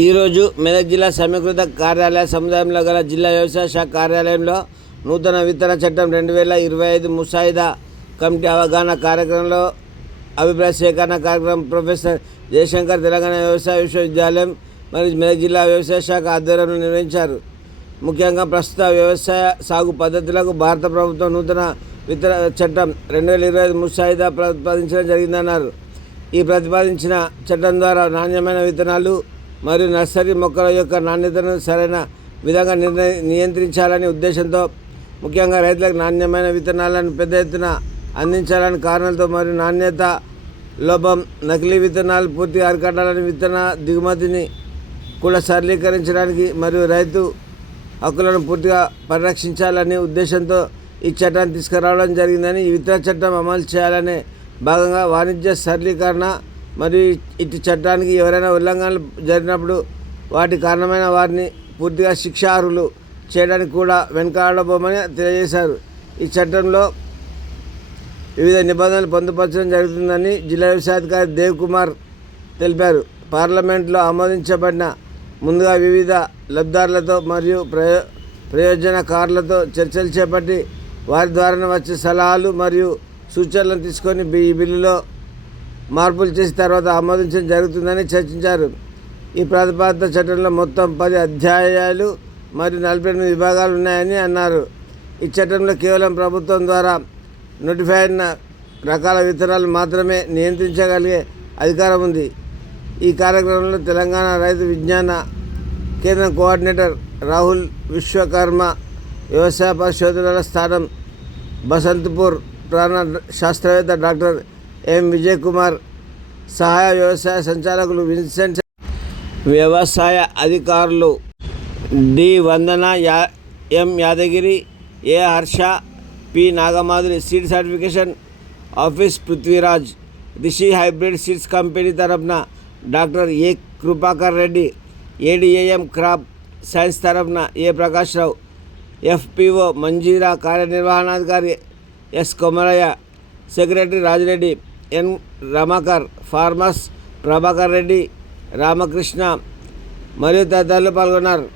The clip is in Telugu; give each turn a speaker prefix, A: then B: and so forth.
A: ఈరోజు మెదక్ జిల్లా సమీకృత కార్యాలయ సముదాయంలో గల జిల్లా వ్యవసాయ శాఖ కార్యాలయంలో నూతన విత్తన చట్టం రెండు వేల ఇరవై ఐదు ముసాయిదా కమిటీ అవగాహన కార్యక్రమంలో అభిప్రాయ సేకరణ కార్యక్రమం ప్రొఫెసర్ జయశంకర్ తెలంగాణ వ్యవసాయ విశ్వవిద్యాలయం మరియు మెదక్ జిల్లా వ్యవసాయ శాఖ ఆధ్వర్యంలో నిర్వహించారు. ముఖ్యంగా ప్రస్తుత వ్యవసాయ సాగు పద్ధతులకు భారత ప్రభుత్వం నూతన విత్తన చట్టం రెండు వేల ఇరవై ఐదు ముసాయిదా ప్రతిపాదించడం జరిగిందన్నారు. ఈ ప్రతిపాదించిన చట్టం ద్వారా నాణ్యమైన విత్తనాలు మరియు నర్సరీ మొక్కల యొక్క నాణ్యతను సరైన విధంగా నిర్ణయ నియంత్రించాలని ఉద్దేశంతో ముఖ్యంగా రైతులకు నాణ్యమైన విత్తనాలను పెద్ద ఎత్తున అందించాలని కారణాలతో మరియు నాణ్యత లోపం నకిలీ విత్తనాలు పూర్తిగా అరికట్టాలని విత్తన దిగుమతిని కూడా సరళీకరించడానికి మరియు రైతు హక్కులను పూర్తిగా పరిరక్షించాలనే ఉద్దేశంతో ఈ చట్టాన్ని తీసుకురావడం జరిగిందని ఈ విత్తన చట్టం అమలు చేయాలనే భాగంగా వాణిజ్య సరళీకరణ మరియు ఇటు చట్టానికి ఎవరైనా ఉల్లంఘనలు జరిగినప్పుడు వాటి కారణమైన వారిని పూర్తిగా శిక్షార్హులు చేయడానికి కూడా వెనకాడబోమని తెలియజేశారు. ఈ చట్టంలో వివిధ నిబంధనలు పొందుపరచడం జరుగుతుందని జిల్లా వ్యవసాయాధికారి దేవ్ కుమార్ తెలిపారు. పార్లమెంట్లో ఆమోదించబడిన ముందుగా వివిధ లబ్ధారులతో మరియు ప్రయో ప్రయోజనకారులతో చర్చలు చేపట్టి వారి ద్వారా వచ్చే సలహాలు మరియు సూచనలను తీసుకొని బి- ఈ బిల్లులో మార్పులు చేసిన తర్వాత ఆమోదించడం జరుగుతుందని చర్చించారు. ఈ ప్రతిపాదిత చట్టంలో మొత్తం పది అధ్యాయాలు మరియు నలభై ఎనిమిది విభాగాలు ఉన్నాయని అన్నారు. ఈ చట్టంలో కేవలం ప్రభుత్వం ద్వారా నోటిఫై అయిన రకాల విత్తనాలు మాత్రమే నియంత్రించగలిగే అధికారం ఉంది. ఈ కార్యక్రమంలో తెలంగాణ రైతు విజ్ఞాన కేంద్రం కోఆర్డినేటర్ రాహుల్ విశ్వకర్మ వ్యవసాయ పరిశోధనల స్థానం బసంత్పూర్ ప్రాణ శాస్త్రవేత్త డాక్టర్ ఎం విజయ్ కుమార్ సహాయ వ్యవసాయ సంచాలకులు విన్సెంట్ వ్యవసాయ అధికారులు D Vandana yeah M Yadagiri A Harsha P Nagamadhuri seed certification office Prithviraj Rishi hybrid seeds company తరఫున doctor A Krupakar Reddy ADAM crop science తరఫున ఏ ప్రకాష్ రావు ఎఫ్పిఓ మంజీరా కార్యనిర్వహణాధికారి S Komaraiah secretary Rajireddy N Ramakar farmers Prabhakar Reddy Ramakrishna మరియు తదితరులు పాల్గొన్నారు.